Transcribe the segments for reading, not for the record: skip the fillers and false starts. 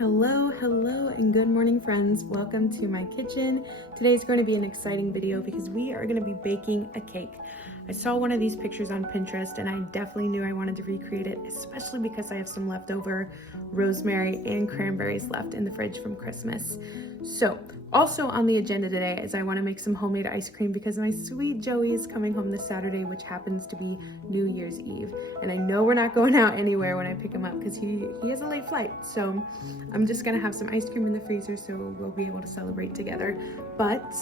Hello, and good morning, friends. Welcome to my kitchen. Today's going to be an exciting video because we are going to be baking a cake. I saw one of these pictures on Pinterest and I definitely knew I wanted to recreate it, especially because I have some leftover rosemary and cranberries left in the fridge from Christmas. So, also on the agenda today is I want to make some homemade ice cream because my sweet Joey is coming home this Saturday, which happens to be New Year's Eve. And I know we're not going out anywhere when I pick him up because he has a late flight. So I'm just gonna have some ice cream in the freezer so we'll be able to celebrate together. But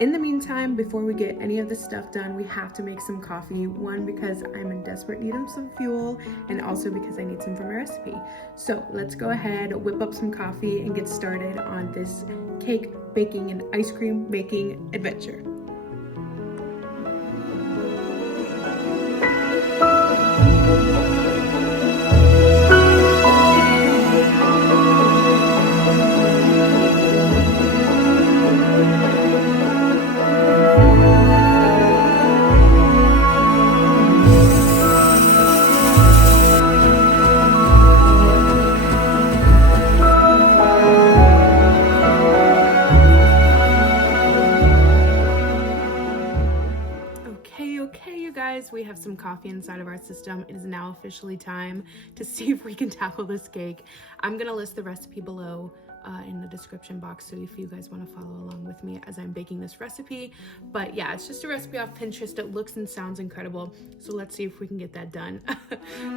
in the meantime, before we get any of this stuff done, we have to make some coffee. One, because I'm in desperate need of some fuel, and also because I need some from my recipe. So let's go ahead, whip up some coffee, and get started on this cake baking and ice cream making adventure. Okay, you guys, we have some coffee inside of our system. It is now officially time to see if we can tackle this cake. I'm gonna list the recipe below in the description box, so if you guys want to follow along with me as I'm baking this recipe. But yeah, it's just a recipe off Pinterest. It looks and sounds incredible, so let's see if we can get that done.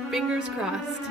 Fingers crossed.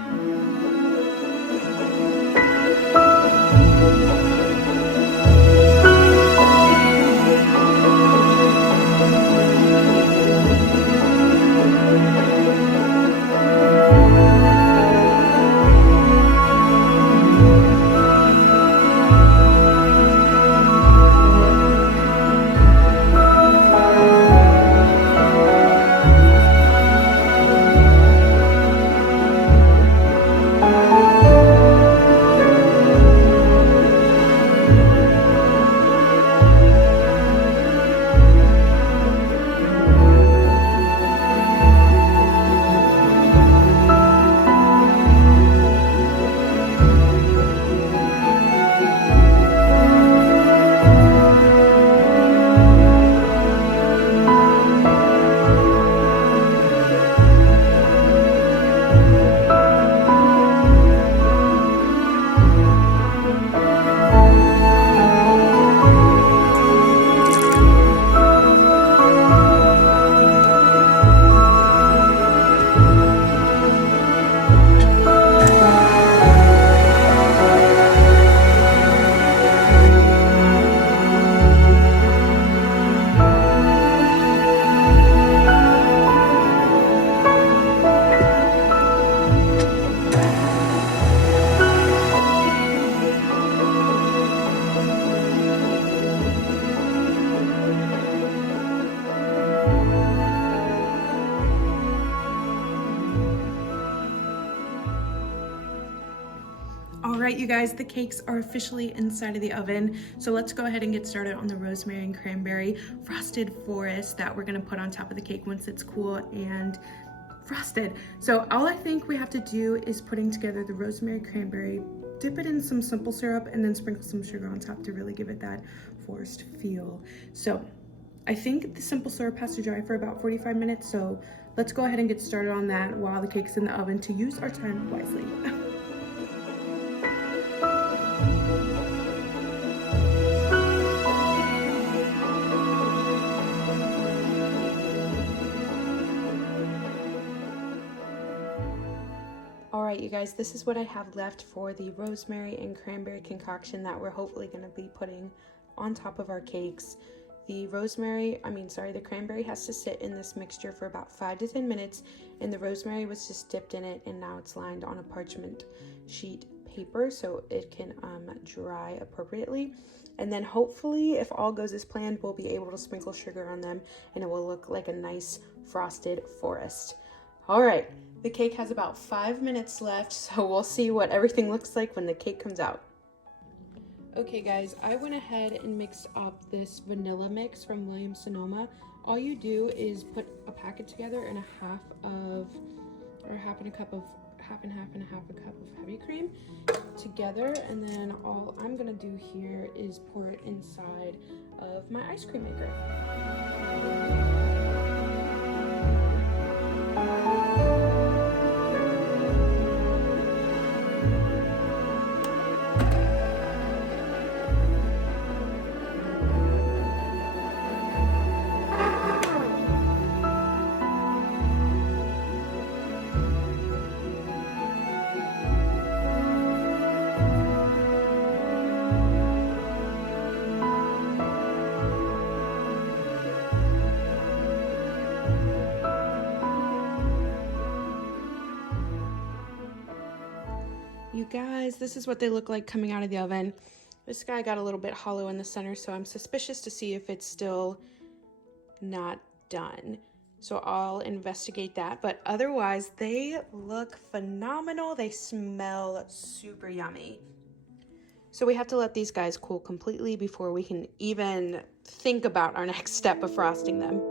All right, you guys, the cakes are officially inside of the oven. So let's go ahead and get started on the rosemary and cranberry frosted forest that we're gonna put on top of the cake once it's cool and frosted. So all I think we have to do is putting together the rosemary cranberry, dip it in some simple syrup, and then sprinkle some sugar on top to really give it that forest feel. So I think the simple syrup has to dry for about 45 minutes. So let's go ahead and get started on that while the cake's in the oven to use our time wisely. All right, you guys, this is what I have left for the rosemary and cranberry concoction that we're hopefully going to be putting on top of our cakes. The cranberry has to sit in this mixture for about 5 to 10 minutes, and the rosemary was just dipped in it, and now it's lined on a parchment sheet paper so it can dry appropriately. And then hopefully, if all goes as planned, we'll be able to sprinkle sugar on them and it will look like a nice frosted forest. All right, the cake has about 5 minutes left, so we'll see what everything looks like when the cake comes out. Okay guys, I went ahead and mixed up this vanilla mix from Williams Sonoma. All you do is put a packet together and half and a cup of half and half and a half a cup of heavy cream together, and then all I'm gonna do here is pour it inside of my ice cream maker. You guys, this is what they look like coming out of the oven. This guy got a little bit hollow in the center, so I'm suspicious to see if it's still not done. So I'll investigate that, but otherwise they look phenomenal. They smell super yummy. So we have to let these guys cool completely before we can even think about our next step of frosting them.